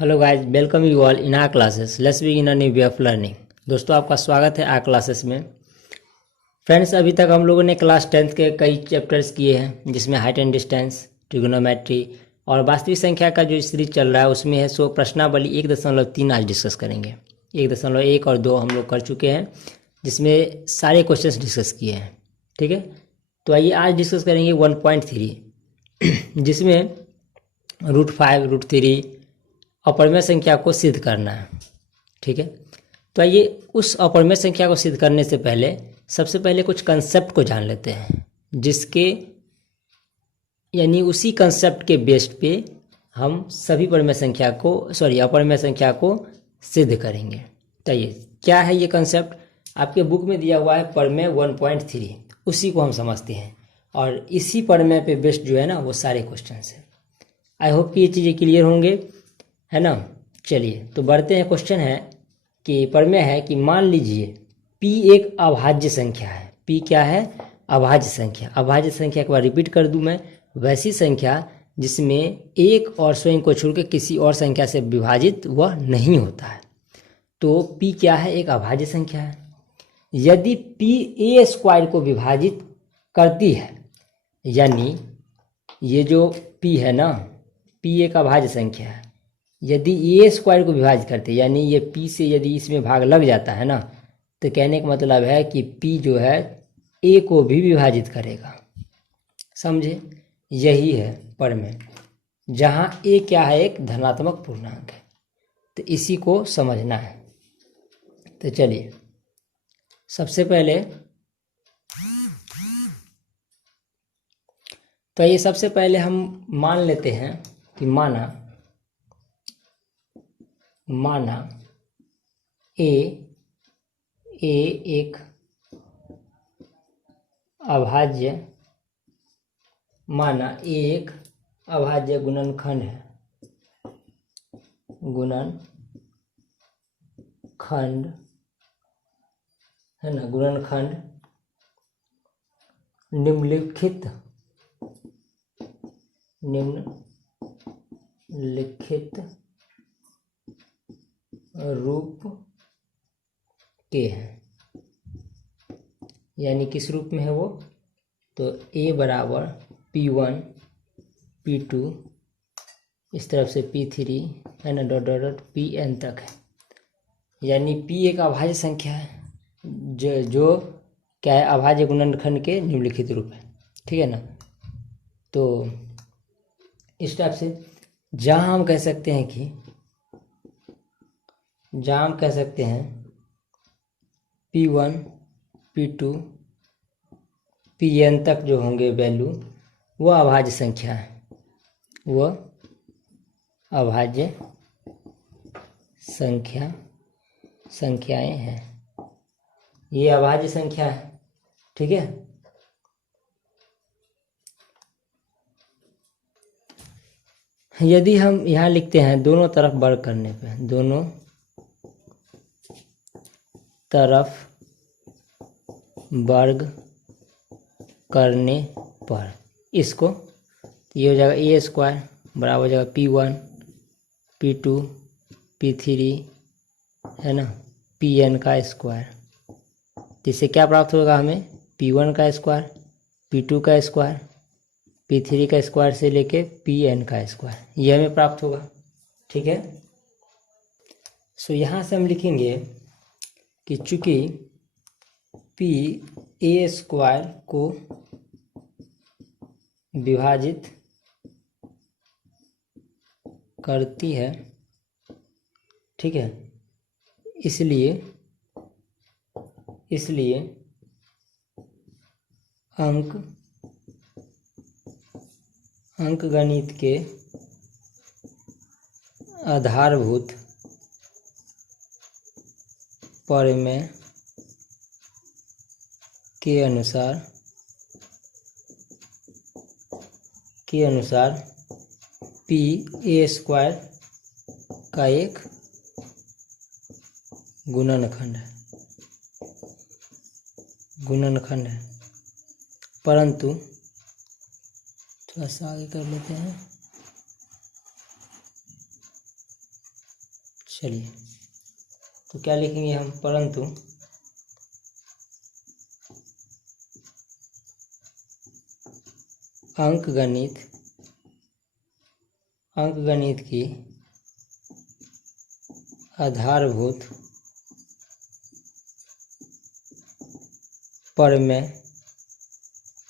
Hello guys, welcome you all in are classes. Let's begin a new way of learning. दोस्तों, आपका स्वागत है are classes में। Friends, अभी तक हम लोगों ने क्लास 10th के कई चैप्टर्स किए हैं, जिसमें हाइट एंड डिस्टेंस, ट्रिग्नोमेट्री और वास्तविक संख्या का जो सीरीज चल रहा है उसमें है। सो प्रश्नावली 1.3 आज डिस्कस करेंगे। 1.1 और 2 हम लोग कर चुके हैं, जिसमें सारे क्वेश्चंस डिस्कस किए हैं। ठीक है, तो आइए आज डिस्कस करेंगे 1.3 जिसमें √5 √3 अपरिमेय संख्या को सिद्ध करना है। ठीक है, तो आइए उस अपरिमेय संख्या को सिद्ध करने से पहले सबसे पहले कुछ कंसेप्ट को जान लेते हैं, जिसके यानी उसी कंसेप्ट के बेस पे हम सभी अपरिमेय संख्या को सिद्ध करेंगे। तो आइए, क्या है ये कंसेप्ट? आपके बुक में दिया हुआ है परिमेय 1.3, उसी को हम समझते हैं और इसी परिमेय पे बेस्ड जो है ना वो सारे क्वेश्चन हैं। आई होप कि ये चीज़ें क्लियर होंगे, है ना। चलिए तो बढ़ते हैं। क्वेश्चन है कि परिमेय है कि मान लीजिए p एक अभाज्य संख्या है। p क्या है? अभाज्य संख्या। अभाज्य संख्या एक बार रिपीट कर दूं मैं, वैसी संख्या जिसमें एक और स्वयं को छोड़ के किसी और संख्या से विभाजित वह नहीं होता है। तो p क्या है? एक अभाज्य संख्या है। यदि p a² को विभाजित करती है, यानी ये जो p है ना, p एक अभाज्य संख्या है, यदि a² को विभाजित करते हैं, यानी ये p से यदि इसमें भाग लग जाता है ना, तो कहने का मतलब है कि p जो है a को भी विभाजित करेगा। समझे? यही है परिमेय, जहाँ a क्या है? एक धनात्मक पूर्णांक है। तो इसी को समझना है। तो चलिए सबसे पहले हम मान लेते हैं कि माना ए एक अभाज्य गुणनखंड है। गुणनखंड निम्नलिखित रूप के हैं। यानी किस रूप में है वो? तो a बराबर p1 p2 इस तरफ से p3 है ना, डॉट डॉट डॉट pn तक है। यानी p एक अभाज्य संख्या है जो क्या है? अभाज्य गुणनखंड के निम्नलिखित रूप है। ठीक है ना। तो इस टाइप से जहाँ हम कह सकते हैं p1 p2 pn तक जो होंगे वैल्यू, वह अभाज्य संख्या है, वह अभाज्य संख्याएं हैं। ये अभाज्य संख्या है। ठीक है। यदि हम यहाँ लिखते हैं दोनों तरफ वर्ग करने पे, दोनों तरफ वर्ग करने पर इसको, ये हो जाएगा a² बराबर हो जाएगा p1 p2 p3 है ना, pn का स्क्वायर। जिससे क्या प्राप्त होगा हमें? p1 का स्क्वायर, p2 का स्क्वायर, p3 का स्क्वायर से लेके pn का स्क्वायर, ये हमें प्राप्त होगा। ठीक है। सो यहाँ से हम लिखेंगे कि चूंकि p a² को विभाजित करती है, ठीक है, इसलिए अंकगणित के आधारभूत परिमेय के अनुसार p a² का एक गुणनखंड है। परंतु थोड़ा सा आगे कर लेते हैं। चलिए, तो क्या लिखेंगे हम, परंतु अंकगणित की आधारभूत प्रमेय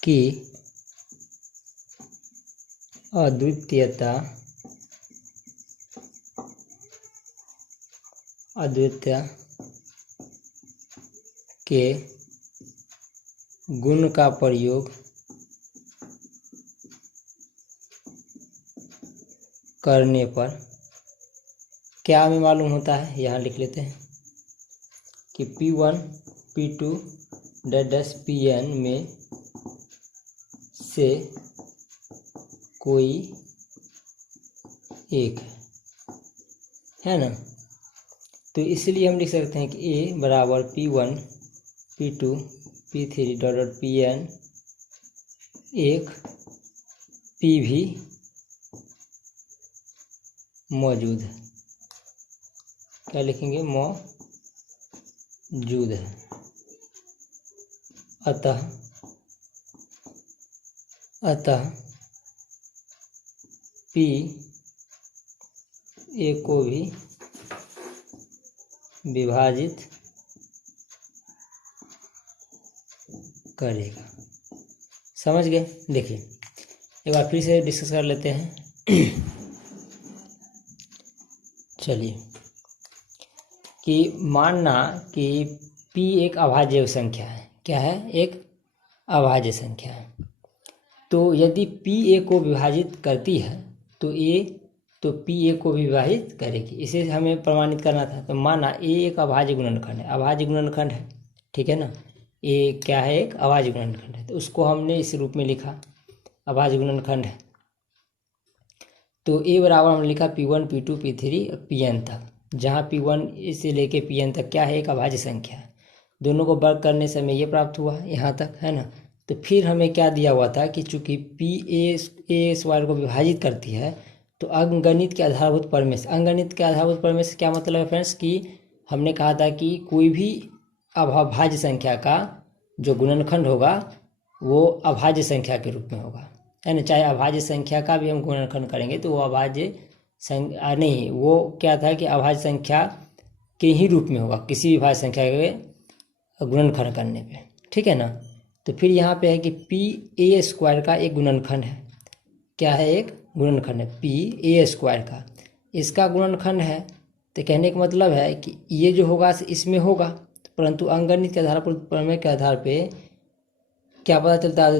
की अद्वितीयता के गुण का प्रयोग करने पर क्या हमें मालूम होता है, यहाँ लिख लेते हैं कि P1 P2 डैश Pn में से कोई एक है ना। तो इसलिए हम लिख सकते हैं कि A बराबर P1 P2 P3 dot Pn एक P भी मौजूद है। क्या लिखेंगे, मौजूद है। अतः P A को भी विभाजित करेगा। समझ गए। देखिए एक बार फिर से डिस्कस कर लेते हैं। चलिए, कि मानना कि P एक अभाज्य संख्या है। क्या है, एक अभाज्य संख्या है। तो यदि P A को विभाजित करती है तो P A को भी विभाजित करेगी। इसे हमें प्रमाणित करना था। तो माना A एक अभाज्य गुणनखंड है, अभाज्य गुणनखंड है, ठीक है ना। A क्या है, एक अभाज्य गुणनखंड है। तो उसको हमने इस रूप में लिखा, अभाज्य गुणनखंड है। तो A बराबर हमने लिखा P1 P2 P3 Pn तक, जहाँ P1 से लेके Pn तक क्या है, एक अभाज्य संख्या है। दोनों को वर्ग करने से हमें ये प्राप्त हुआ यहाँ तक, है ना। तो फिर हमें क्या दिया हुआ था कि चूंकि P A स्क्वायर को विभाजित करती है तो अंकगणित के आधारभूत प्रमेय से, अंकगणित के आधारभूत प्रमेय से क्या मतलब है फ्रेंड्स, कि हमने कहा था कि कोई भी अभाज्य संख्या का जो गुणनखंड होगा वो अभाज्य संख्या के रूप में होगा, है ना। चाहे अभाज्य संख्या का भी हम गुणनखंड करेंगे तो वो अभाज्य संख्या नहीं, वो क्या था कि अभाज्य संख्या के ही रूप में होगा किसी भी भाज्य संख्या के गुणनखंड करने पे, ठीक है ना। तो फिर यहाँ पे है कि P A स्क्वायर का एक गुणनखंड है। क्या है, एक गुणनखंड है P A स्क्वायर का, इसका गुणनखंड है। तो कहने का मतलब है कि ये जो होगा इसमें होगा, परंतु अंकगणित के आधार पर, प्रमेय के आधार पे क्या पता चलता है,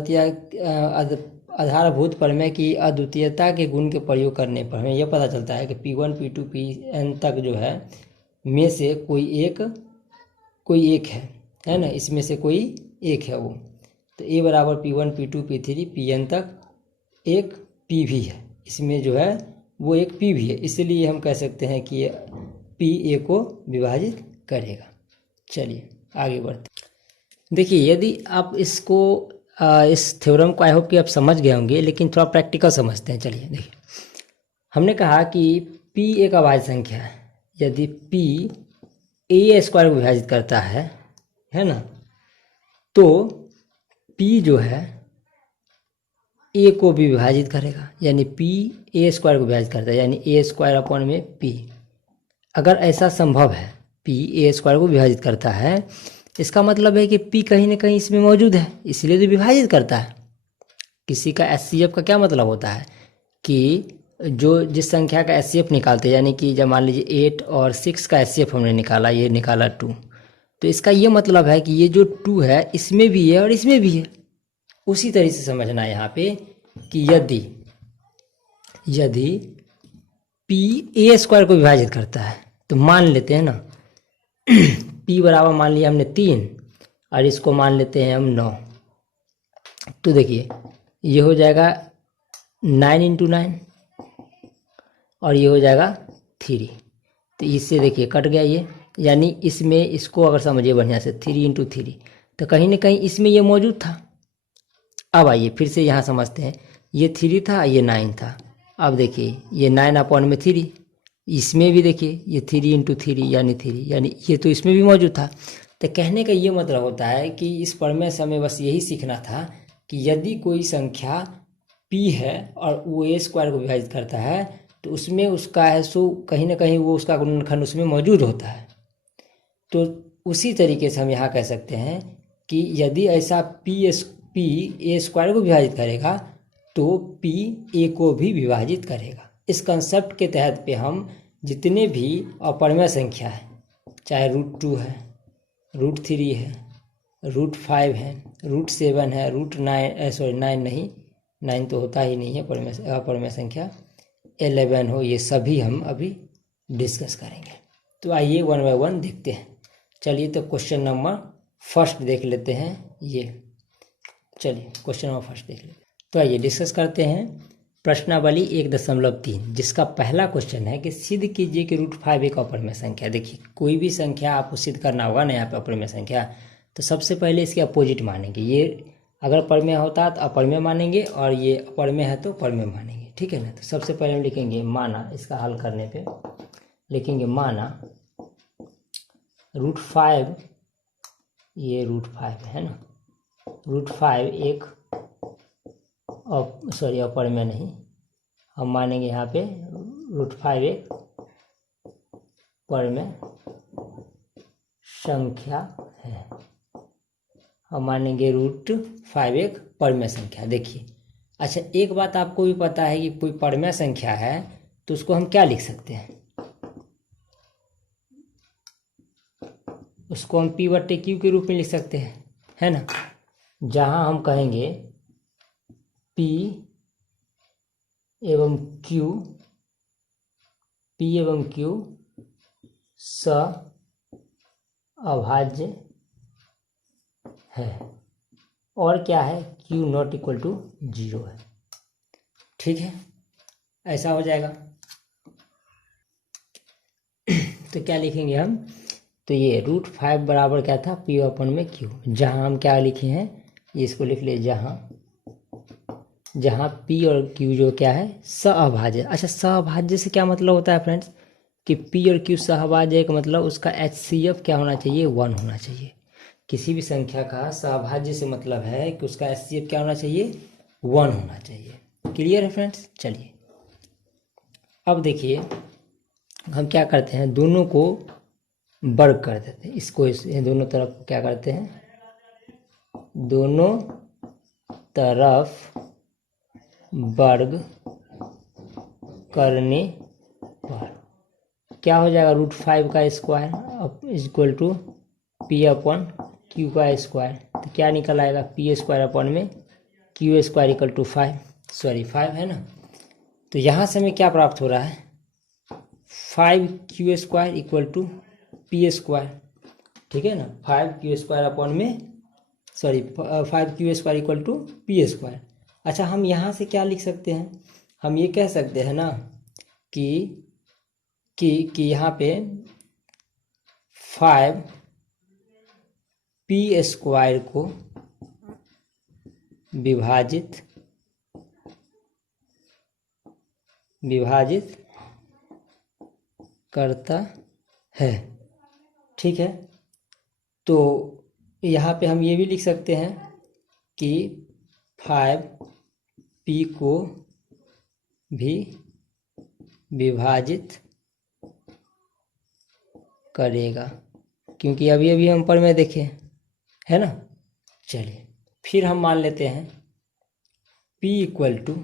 आधारभूत प्रमेय की अद्वितीयता के गुण के प्रयोग करने पर हमें यह पता चलता है कि P1 P2 Pn तक जो है में से कोई एक है ना, इसमें से कोई एक है वो। तो A बराबर P1 P2 P3 Pn तक एक P भी है, इसमें जो है वो एक P भी है। इसलिए हम कह सकते हैं कि P A को विभाजित करेगा। चलिए आगे बढ़ते। देखिए यदि आप इसको इस थ्योरम को आई होप कि आप समझ गए होंगे, लेकिन थोड़ा प्रैक्टिकल समझते हैं। चलिए देखिए, हमने कहा कि P एक अभाज्य संख्या है। यदि P A स्क्वायर को विभाजित करता है ना, तो P जो है A को भी विभाजित करेगा, यानी P A स्क्वायर को विभाजित करता है, यानी A स्क्वायर अपॉन में P। अगर ऐसा संभव है, P A स्क्वायर को विभाजित करता है, इसका मतलब है कि P कहीं ना कहीं इसमें मौजूद है, इसलिए तो विभाजित करता है। किसी का HCF का क्या मतलब होता है कि जिस संख्या का HCF निकालते हैं, यानी कि जब मान लीजिए 8 और 6 का HCF हमने निकाला, ये निकाला 2, तो इसका ये मतलब है कि ये जो 2 है इसमें भी है और इसमें भी है। उसी तरीके से समझना है यहाँ पे कि यदि P A स्क्वायर को विभाजित करता है, तो मान लेते हैं ना P बराबर मान लिया हमने 3 और इसको मान लेते हैं हम 9। तो देखिए ये हो जाएगा 9 × 9 और ये हो जाएगा 3। तो इससे देखिए कट गया ये, यानी इसमें इसको अगर समझिए बढ़िया से 3 × 3, तो कहीं ना कहीं इसमें ये मौजूद था। अब आइए फिर से यहाँ समझते हैं, ये 3 था, ये 9 था। अब देखिए ये 9 अपॉन में 3, इसमें भी देखिए ये 3 × 3 यानी ये तो इसमें भी मौजूद था। तो कहने का ये मतलब होता है कि इस प्रमेय से हमें बस यही सीखना था कि यदि कोई संख्या p है और वो a² को विभाजित करता है तो उसमें उसका है सो कहीं ना कहीं वो उसका गुणनखंड उसमें मौजूद होता है। तो उसी तरीके से हम यहाँ कह सकते हैं कि यदि ऐसा p a² को विभाजित करेगा तो p a को भी विभाजित करेगा। इस कंसेप्ट के तहत पे हम जितने भी अपरिमेय संख्या है, चाहे √2 है, √3 है, √5 है, √7 है, √9 नहीं, 9 तो होता ही नहीं है अपरिमेय संख्या, 11 हो, ये सभी हम अभी डिस्कस करेंगे। तो आइए 1 बाय 1 देखते हैं। चलिए तो क्वेश्चन नंबर फर्स्ट देख लेते हैं। ये चलिए क्वेश्चन नंबर फर्स्ट देख लेते हैं। तो आइए डिस्कस करते हैं प्रश्नावली 1.3, जिसका पहला क्वेश्चन है कि सिद्ध कीजिए कि √5 एक अपरिमेय संख्या। देखिए कोई भी संख्या आपको सिद्ध करना होगा ना यहाँ पे अपरिमेय संख्या, तो सबसे पहले इसके अपोजिट मानेंगे। ये अगर परिमेय होता तो अपरिमेय मानेंगे और ये अपरिमेय है तो परिमेय मानेंगे, ठीक है ना। तो सबसे पहले हम लिखेंगे माना, इसका हल करने पे लिखेंगे माना √5, ये √5 है ना, √5 एक अपरिमेय नहीं, हम मानेंगे यहाँ पे √5 एक परिमेय संख्या है। हम मानेंगे √5 एक परिमेय संख्या। देखिए अच्छा, एक बात आपको भी पता है कि कोई परिमेय संख्या है तो उसको हम क्या लिख सकते हैं, उसको हम p/q के रूप में लिख सकते हैं, है ना। जहां हम कहेंगे p एवं q अभाज्य है और क्या है, q ≠ 0 है, ठीक है, ऐसा हो जाएगा। तो क्या लिखेंगे हम, तो ये √5 बराबर क्या था, p/q। जहाँ हम क्या लिखे हैं, इसको लिख लिए जहाँ p और q जो क्या है सहअभाज्य। अच्छा, सहअभाज्य से क्या मतलब होता है फ्रेंड्स कि p और q सहअभाज्य का मतलब उसका HCF क्या होना चाहिए, 1 होना चाहिए। किसी भी संख्या का सहअभाज्य से मतलब है कि उसका HCF क्या होना चाहिए, 1 होना चाहिए। क्लियर है फ्रेंड्स। चलिए अब देखिए हम क्या करते हैं, दोनों को वर्ग कर देते हैं। इसको दोनों तरफ क्या करते हैं, दोनों तरफ वर्ग करने पर क्या हो जाएगा, √5 का स्क्वायर इक्वल टू p/q का स्क्वायर। तो क्या निकल आएगा, p² में q² इक्वल टू 5 है ना। तो यहाँ से हमें क्या प्राप्त हो रहा है, 5q² इक्वल टू p², ठीक है ना। 5q² equal to p²। अच्छा, हम यहाँ से क्या लिख सकते हैं, हम ये कह सकते हैं ना कि यहाँ पे 5p² को विभाजित करता है, ठीक है। तो यहाँ पे हम ये भी लिख सकते हैं कि 5p को भी विभाजित करेगा, क्योंकि अभी हम पर में देखे है ना। चलिए फिर हम मान लेते हैं p इक्वल टू,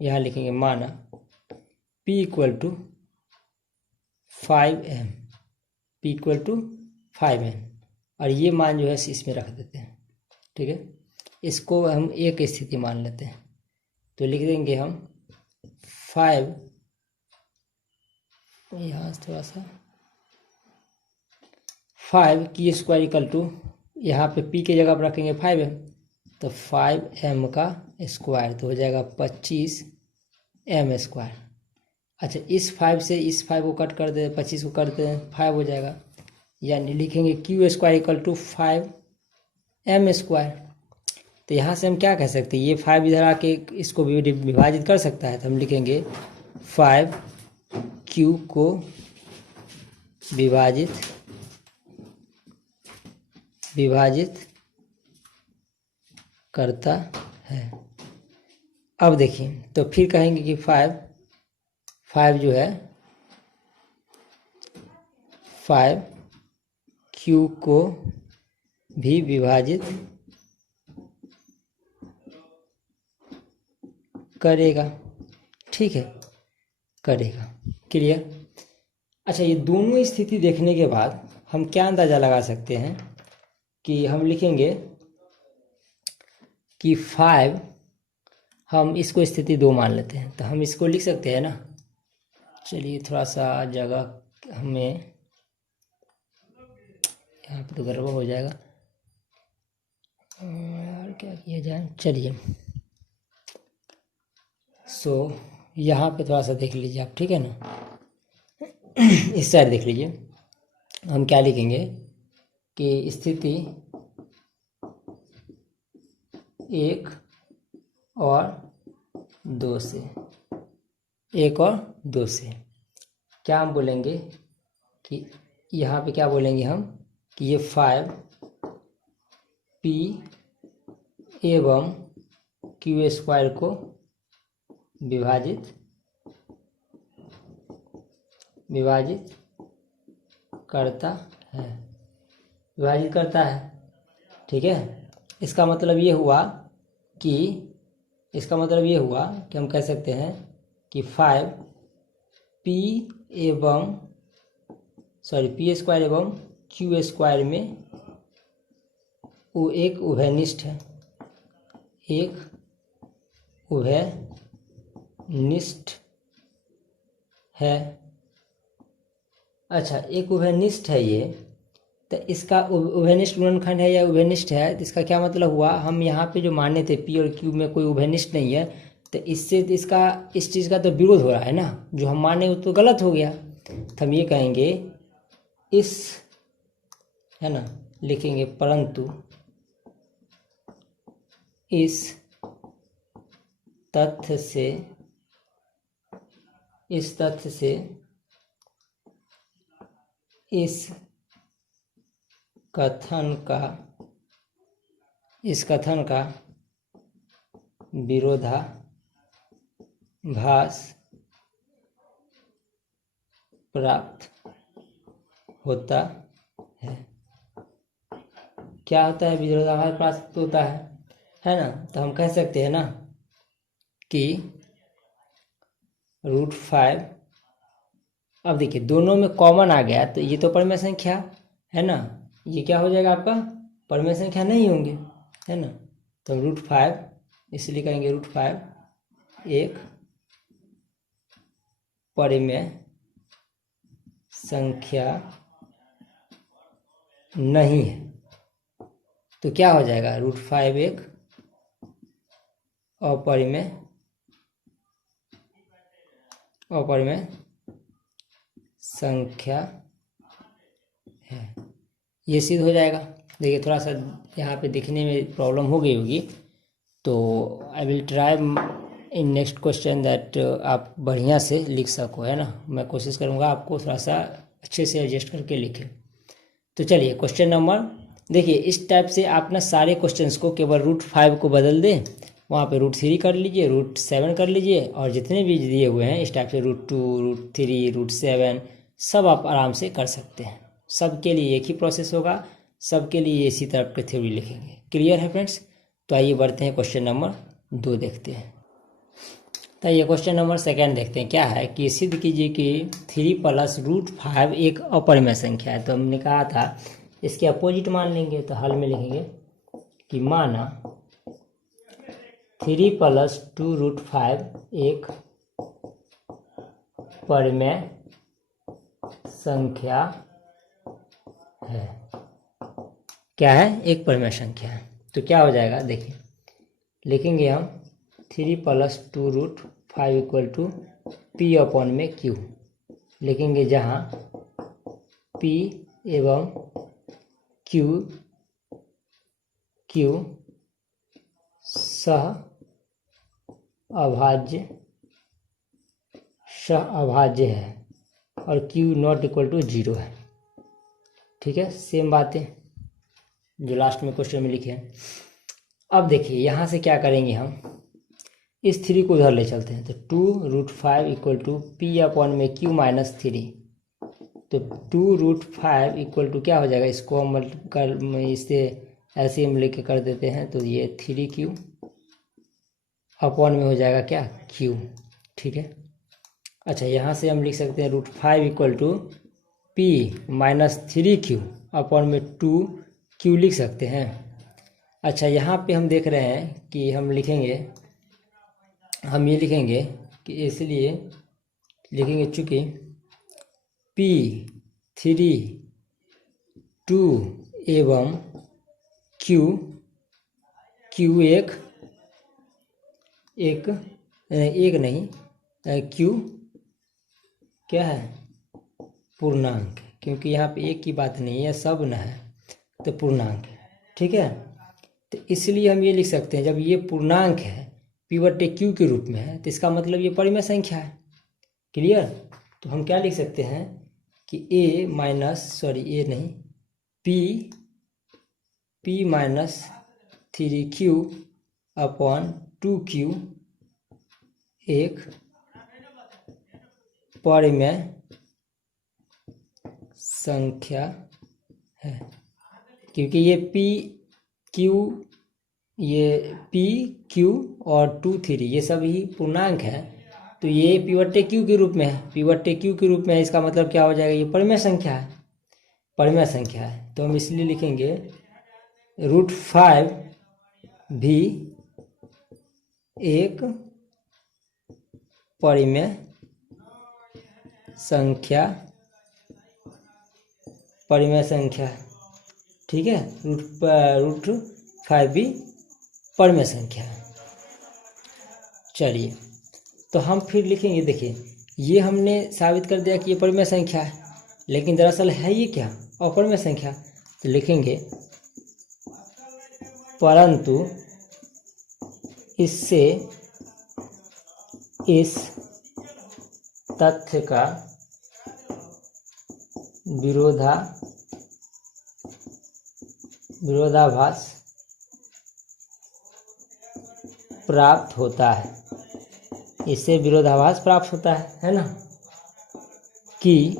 यहाँ लिखेंगे माना p equal to 5m, p equal to 5m, और ये मान जो है इसमें रख देते हैं, ठीक है। इसको हम एक स्थिति मान लेते हैं, तो लिख देंगे हम 5, यहाँ थोड़ा सा 5q² इक्वल टू, यहाँ पे p के जगह पर रखेंगे 5m, तो 5m का स्क्वायर तो हो जाएगा 25m²। अच्छा, इस 5 से इस 5 को कट कर दे, 25 को कट दे, 5 हो जाएगा, यानी लिखेंगे q² इक्वल टू 5m²। तो यहाँ से हम क्या कह सकते हैं, ये 5 इधर आके इसको भी विभाजित कर सकता है, तो हम लिखेंगे क्यू को विभाजित करता है। अब देखिए, तो फिर कहेंगे कि 5 जो है 5 क्यू को भी विभाजित करेगा। ठीक है, करेगा। क्लियर। अच्छा, ये दोनों स्थिति देखने के बाद हम क्या अंदाज़ा लगा सकते हैं कि हम लिखेंगे कि 5, हम इसको स्थिति 2 मान लेते हैं, तो हम इसको लिख सकते हैं ना। चलिए थोड़ा सा जगह हमें यहाँ पे तो गड़बड़ हो जाएगा यार, क्या किया जाए। चलिए यहाँ पे थोड़ा सा देख लीजिए आप, ठीक है ना। इस साइड देख लीजिए, हम क्या लिखेंगे कि स्थिति 1 और 2 से, 1 और 2 से क्या हम बोलेंगे कि यहाँ पे क्या बोलेंगे हम कि ये 5 P एवं क्यू स्क्वायर को विभाजित करता है, ठीक है। इसका मतलब ये हुआ कि हम कह सकते हैं कि 5 P स्क्वायर एवं क्यू स्क्वायर में वो एक उभयनिष्ठ है। अच्छा, एक उभयनिष्ठ है ये, तो इसका उभयनिष्ठ गुणनखंड है या उभयनिष्ठ है, तो इसका क्या मतलब हुआ, हम यहाँ पे जो माने थे P और Q में कोई उभयनिष्ठ नहीं है, तो इससे इसका इस चीज़ का तो विरोध हो रहा है ना, जो हम माने वो तो गलत हो गया। तो हम ये कहेंगे इस, है ना, लिखेंगे परंतु इस तथ्य से इस कथन का विरोधाभास प्राप्त होता है। क्या होता है, विरोधाभास प्राप्त होता है ना। तो हम कह सकते हैं ना कि √5, अब देखिए दोनों में कॉमन आ गया, तो ये तो परिमेय संख्या है ना, ये क्या हो जाएगा आपका, परिमेय संख्या नहीं होंगे, है ना। तो √5 इसलिए कहेंगे √5 एक परिमेय संख्या नहीं है। तो क्या हो जाएगा, √5 एक अपरिमेय संख्या है, ये सिद्ध हो जाएगा। देखिए थोड़ा सा यहाँ पे दिखने में प्रॉब्लम हो गई होगी, तो I will try in next question that आप बढ़िया से लिख सको, है ना। मैं कोशिश करूँगा आपको थोड़ा सा अच्छे से एडजस्ट करके लिखें। तो चलिए क्वेश्चन नंबर देखिए, इस टाइप से आप ना सारे क्वेश्चंस को केवल √5 को बदल दें, वहाँ पे √3 कर लीजिए, √7 कर लीजिए, और जितने भी दिए हुए हैं इस टाइप से √2 √3 √7 सब आप आराम से कर सकते हैं। सबके लिए एक ही प्रोसेस होगा, सबके लिए इसी तरह के थ्योरी लिखेंगे। क्लियर है फ्रेंड्स। तो आइए बढ़ते हैं क्वेश्चन नंबर 2 देखते हैं। तो ये क्वेश्चन नंबर 2 देखते हैं, क्या है कि सिद्ध कीजिए कि 3 + √5 एक अपरिमेय संख्या है। तो हमने कहा था इसके अपोजिट मान लेंगे, तो हल में लिखेंगे कि माना 3 + 2√5 एक परिमेय संख्या है। क्या है, एक परिमेय संख्या है। तो क्या हो जाएगा, देखिए लिखेंगे हम 3 + 2√5 = P/Q लिखेंगे, जहाँ P एवं Q सह अभाज्य है। और क्यू नॉट इक्वल टू 0 है। ठीक है, सेम बातें जो लास्ट में क्वेश्चन में लिखे हैं। अब देखिए यहाँ से क्या करेंगे, हम इस 3 को उधर ले चलते हैं, तो 2√5 इक्वल टू पी अपॉन में क्यू माइनस 3। तो 2√5 इक्वल टू क्या हो जाएगा, इसको हम इससे ऐसे हम लेके कर देते हैं, तो ये 3q अपॉन में हो जाएगा क्या, q। ठीक है, अच्छा यहाँ से हम लिख सकते हैं √5 equal to p minus 3q upon में 2q लिख सकते हैं। अच्छा यहाँ पे हम देख रहे हैं कि हम ये लिखेंगे कि इसलिए लिखेंगे चूँकि p 3 2 एवं q एक नहीं, q क्या है, पूर्णांक, क्योंकि यहाँ पे एक की बात नहीं है, सब न है, तो पूर्णांक है। ठीक है, तो इसलिए हम ये लिख सकते हैं, जब ये पूर्णांक है p/q के रूप में है, तो इसका मतलब ये परिमेय संख्या है। क्लियर, तो हम क्या लिख सकते हैं कि p minus 3q upon 2q एक परिमेय संख्या है, क्योंकि ये p q और 2 3 ये सब ही पूर्णांक है, तो ये p/q के रूप में है, p/q के रूप में है, इसका मतलब क्या हो जाएगा, ये परिमेय संख्या है। तो हम इसलिए लिखेंगे √5 भी एक परिमेय संख्या है। ठीक है, √5 भी परिमेय संख्या है। चलिए, तो हम फिर लिखेंगे, देखिए ये हमने साबित कर दिया कि ये परिमेय संख्या है, लेकिन दरअसल है ये क्या, अपरिमेय संख्या। तो लिखेंगे परंतु इससे इस तथ्य का विरोधाभास प्राप्त होता है, इससे विरोधाभास प्राप्त होता है ना, कि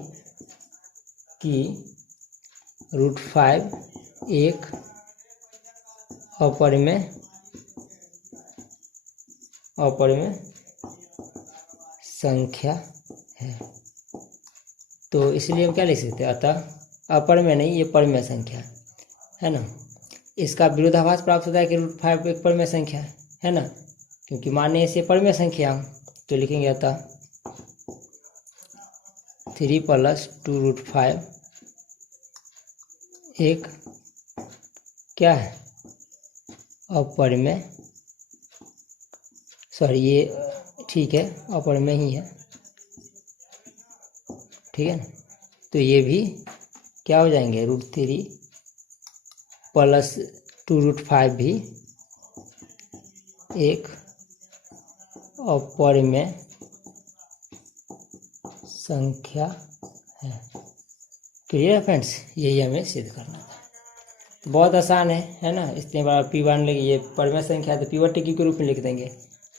√5 एक अपरिमेय संख्या है। तो इसलिए हम क्या लिख सकते हैं, अतः अपरिमेय नहीं, ये परिमेय संख्या है ना। इसका विरोधाभास प्राप्त होता है कि √5 एक परिमेय संख्या है ना, क्योंकि माने इसे परिमेय संख्या, तो लिखेंगे अतः 3 + 2√5 एक क्या है, अपरिमेय, ये ठीक है, अपरिमेय ही है। ठीक है ना, तो ये भी क्या हो जाएंगे, √3 + 2√5 भी एक अपरिमेय संख्या है। क्लियर है फ्रेंड्स, यही हमें सिद्ध करना था। तो बहुत आसान है ना, इतने बार p1 लेंगे, ये परिमेय संख्या है तो p/q के रूप में लिख देंगे,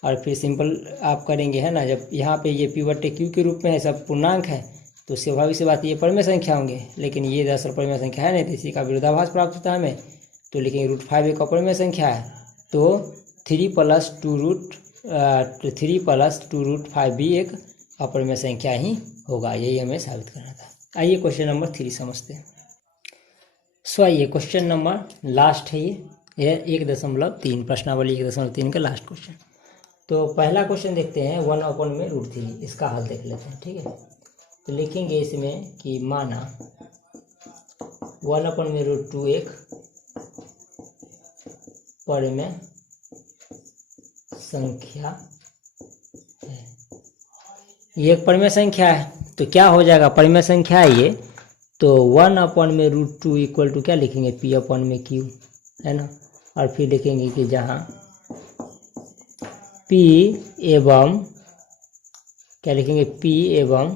और फिर सिंपल आप करेंगे है ना, जब यहाँ पे ये p/q के रूप में है, सब पूर्णांक है, तो स्वाभाविक सी बात ये परिमेय संख्या होंगे, लेकिन ये दरअसल परिमेय संख्या है नहीं, तो इसी का विरोधाभास प्राप्त होता है हमें। तो लिखेंगे √5 एक अपरिमेय संख्या है, तो 3 + 2√5 भी एक अपरिमेय संख्या ही होगा, यही हमें साबित करना था। आइए क्वेश्चन नंबर 3 समझते हैं। ये क्वेश्चन नंबर लास्ट है, ये 1.3 प्रश्नावली 1.3 का लास्ट क्वेश्चन। तो पहला क्वेश्चन देखते हैं, 1/√3, इसका हल देख लेते हैं। ठीक है, तो लिखेंगे इसमें कि माना 1/√2 एक परिमेय संख्या है, ये एक परिमेय संख्या है, तो क्या हो जाएगा, परिमेय संख्या है ये, तो 1/√2 इक्वल टू क्या लिखेंगे, p/q है ना, और फिर लिखेंगे कि जहाँ p एवं क्या लिखेंगे, p एवं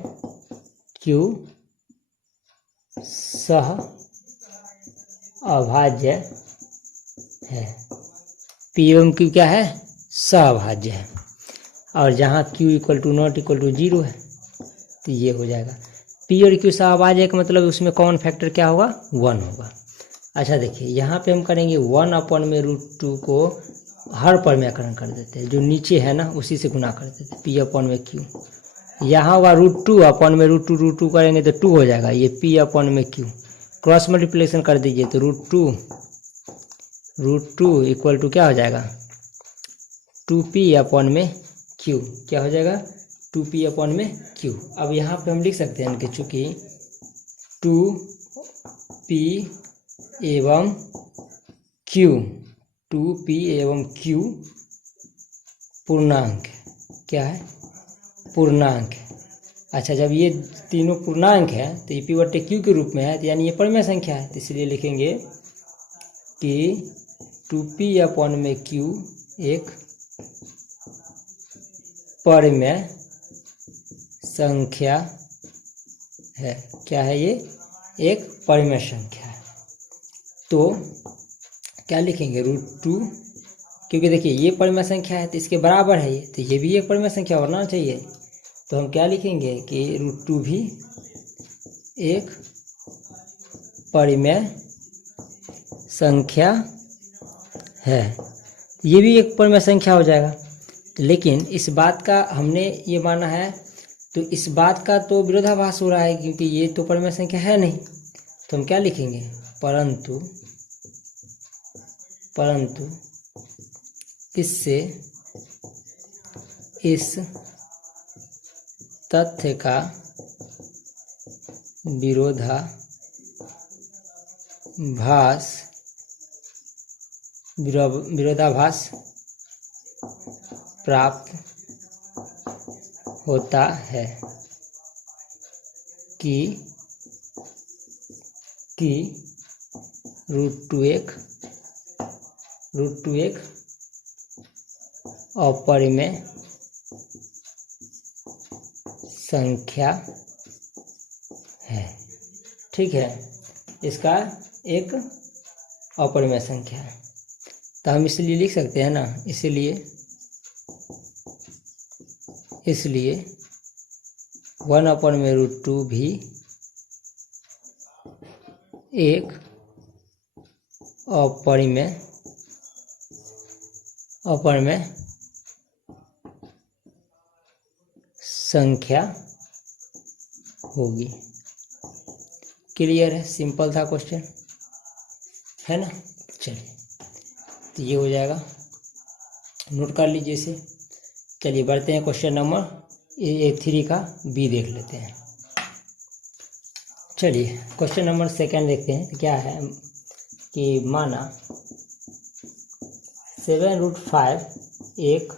क्यू सह अभाज्य है। पी एवं क्यू क्या है? सहअभाज्य है। और जहाँ Q equal to not equal to 0 है तो ये हो जाएगा। पी और क्यू सहअभाज्य का मतलब उसमें कॉमन फैक्टर क्या होगा? 1 होगा। अच्छा देखिए, यहाँ पे हम करेंगे 1/√2 को हर पर व्याकरण कर देते हैं, जो नीचे है ना उसी से गुना कर देते हैं, पी अपॉन में क्यू। यहाँ होगा √2 अपॉन में √2 करेंगे तो 2 हो जाएगा, ये पी अपॉन में क्यू। क्रॉस मल्टीप्लिकेशन कर दीजिए तो √2 इक्वल टू क्या हो जाएगा? 2p अपॉन में क्यू। क्या हो जाएगा? 2p अपॉन में क्यू। अब यहाँ पे हम लिख सकते हैं कि चूँकि 2p एवं q, 2p एवं q पूर्णांक क्या है? पूर्णांक है। अच्छा, जब ये तीनों पूर्णांक है तो ये p/q के रूप में है, तो यानी ये परिमेय संख्या है, तो इसलिए लिखेंगे कि 2p अपॉन में q एक परिमेय संख्या है। क्या है ये? एक परिमेय संख्या है। तो क्या लिखेंगे? √2, क्योंकि देखिए ये परिमेय संख्या है तो इसके बराबर है ये, तो ये भी एक परिमेय संख्या होना चाहिए। तो हम क्या लिखेंगे कि √2 भी एक परिमेय संख्या है। ये भी एक परिमेय संख्या हो जाएगा। लेकिन इस बात का हमने ये माना है, तो इस बात का तो विरोधाभास हो रहा है, क्योंकि ये तो परिमेय संख्या है नहीं। तो हम क्या लिखेंगे? परंतु इससे इस तथ्य का विरोधाभास प्राप्त होता है कि √2 एक अपरिमेय संख्या है। ठीक है, इसका एक अपरिमेय संख्या है, तो हम इसलिए लिख सकते हैं ना, इसलिए 1/√2 भी एक अपरिमेय संख्या होगी। क्लियर है? सिंपल था क्वेश्चन, है ना। चलिए, तो ये हो जाएगा, नोट कर लीजिए इसे। चलिए बढ़ते हैं क्वेश्चन नंबर 3 का बी देख लेते हैं। चलिए क्वेश्चन नंबर 2 देखते हैं। तो क्या है कि माना 7√5 एक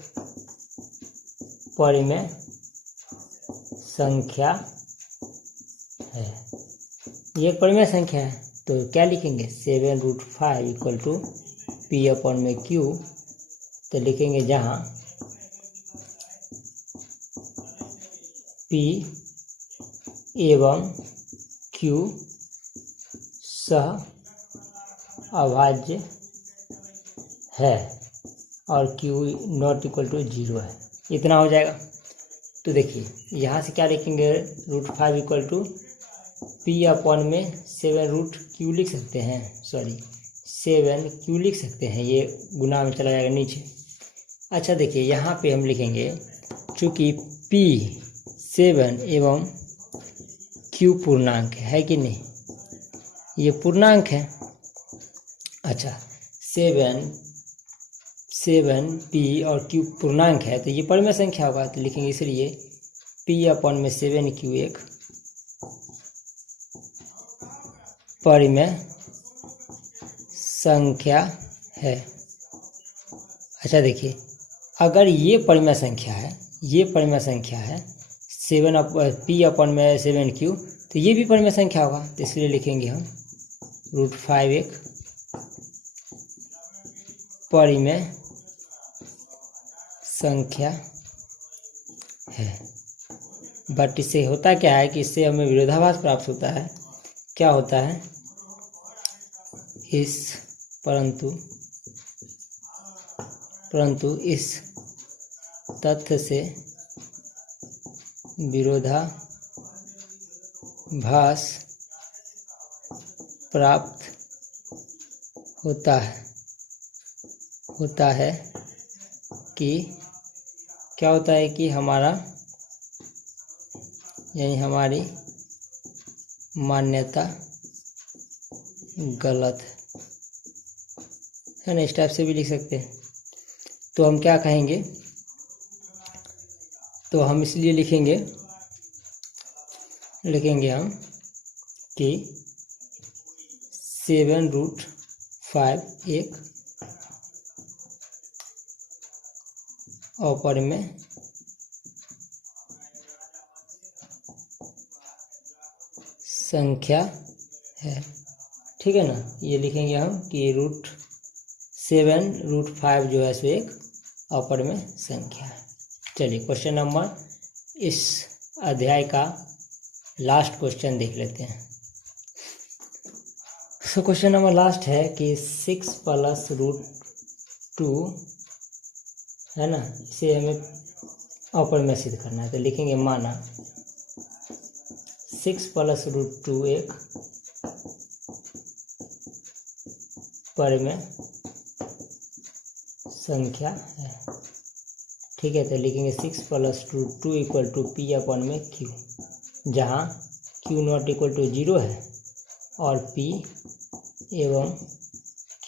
परिमेय संख्या है। ये एक परिमेय संख्या है, तो क्या लिखेंगे? 7√5 इक्वल टू पी अपॉन में क्यू। तो लिखेंगे जहाँ पी एवं क्यू सहअभाज्य है और क्यू नॉट इक्वल टू 0 है। इतना हो जाएगा। तो देखिए यहाँ से क्या लिखेंगे? √5 इक्वल टू पी अपॉन में 7√q लिख सकते हैं, 7q लिख सकते हैं, ये गुना में चला जाएगा नीचे। अच्छा देखिए यहाँ पे हम लिखेंगे चूँकि p 7 एवं q पूर्णांक है कि नहीं? ये पूर्णांक है। अच्छा 7p और q पूर्णांक है, तो ये परिमेय संख्या होगा, तो लिखेंगे इसलिए p अपॉन में 7q एक परिमेय संख्या है। अच्छा देखिए, अगर ये परिमेय संख्या है, 7p अपॉन में 7q, तो ये भी परिमेय संख्या होगा, तो इसलिए लिखेंगे हम √5 एक परिमेय संख्या है। बट इससे होता क्या है कि इससे हमें विरोधाभास प्राप्त होता है। क्या होता है? इस परंतु इस तथ्य से विरोधाभास प्राप्त होता है कि क्या होता है कि हमारा यानी हमारी मान्यता गलत है ना। इस टाइप से भी लिख सकते हैं। तो हम क्या कहेंगे, तो हम इसलिए लिखेंगे हम कि 7√5 एक अपरिमेय संख्या है। ठीक है ना। ये लिखेंगे हम कि √7√5 जो है सो एक अपरिमेय संख्या है। चलिए क्वेश्चन नंबर, इस अध्याय का लास्ट क्वेश्चन देख लेते हैं। सो क्वेश्चन नंबर लास्ट है कि 6 + √2 है ना, इसे हमें अपरिमेय सिद्ध करना है। तो लिखेंगे माना 6 + √2 एक परिमेय संख्या है। ठीक है। तो लिखेंगे 6 + √2 = P/Q, जहाँ Q ≠ 0 है और P एवं Q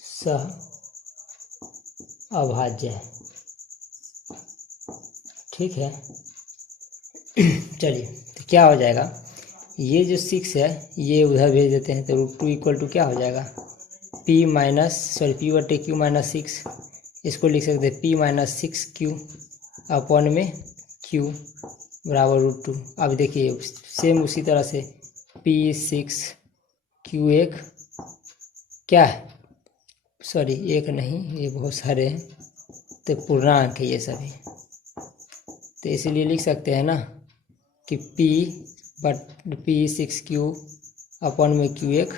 सह अभाज्य है। ठीक है। चलिए तो क्या हो जाएगा, ये जो 6 है ये उधर भेज देते हैं। तो √2 क्या हो जाएगा, P/Q - 6, इसको लिख सकते हैं P - 6Q अपॉन में Q बराबर √2। अब देखिए सेम उसी तरह से P6Q एक क्या है, सॉरी एक नहीं, ये बहुत सारे हैं तो पूर्णांक है ये सभी। तो इसलिए लिख सकते हैं ना कि P6Q अपॉन में Q एक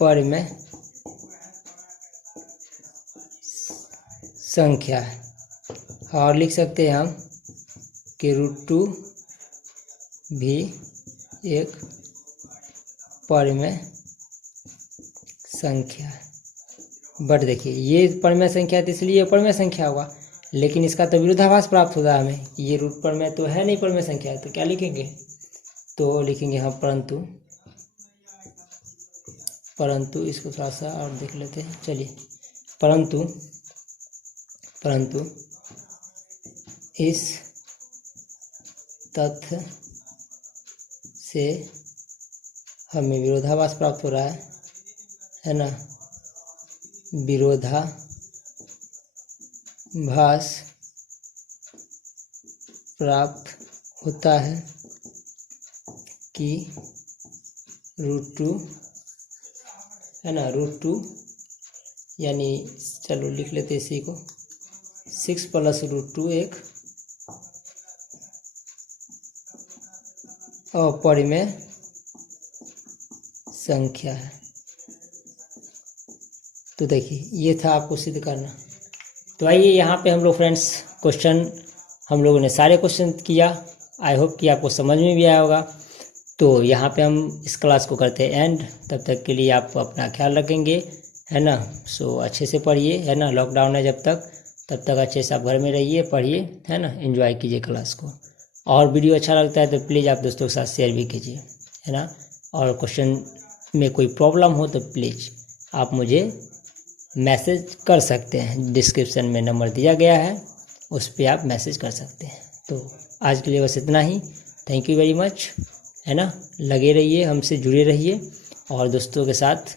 परिमेय संख्या है। और लिख सकते हैं हम कि √2 भी एक परिमेय संख्या है। बट देखिए ये परिमेय संख्या है तो इसलिए परिमेय संख्या होगा, लेकिन इसका तो विरोधाभास प्राप्त होगा हमें। ये रूट परिमेय तो है नहीं, परिमेय संख्या है। तो क्या लिखेंगे, तो लिखेंगे हम परंतु इसको थोड़ा सा और देख लेते हैं। चलिए परंतु इस तथ्य से हमें विरोधाभास प्राप्त हो रहा है ना, विरोधाभास प्राप्त होता है कि √2 है ना, √2 यानी चलो लिख लेते इसी को, 6 + √2 एक अपरिमेय संख्या है। तो देखिए ये था आपको सिद्ध करना। तो आइए यहाँ पे हम लोग फ्रेंड्स क्वेश्चन हम लोगों ने सारे क्वेश्चन किया। आई होप कि आपको समझ में भी आया होगा। तो यहाँ पे हम इस क्लास को करते हैं एंड। तब तक के लिए आप अपना ख्याल रखेंगे, है ना। सो अच्छे से पढ़िए, है ना। लॉकडाउन है तब तक अच्छे से आप घर में रहिए, पढ़िए, है ना। एंजॉय कीजिए क्लास को। और वीडियो अच्छा लगता है तो प्लीज़ आप दोस्तों के साथ शेयर भी कीजिए, है ना। और क्वेश्चन में कोई प्रॉब्लम हो तो प्लीज़ आप मुझे मैसेज कर सकते हैं। डिस्क्रिप्शन में नंबर दिया गया है, उस पर आप मैसेज कर सकते हैं। तो आज के लिए बस इतना ही। थैंक यू वेरी मच, है ना। लगे रहिए, हमसे जुड़े रहिए और दोस्तों के साथ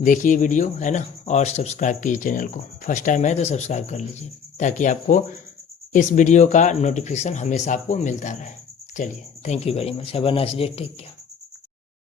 देखिए वीडियो, है ना। और सब्सक्राइब कीजिए चैनल को। फर्स्ट टाइम है तो सब्सक्राइब कर लीजिए ताकि आपको इस वीडियो का नोटिफिकेशन हमेशा आपको मिलता रहे। चलिए thank you very much, have a nice day, take care.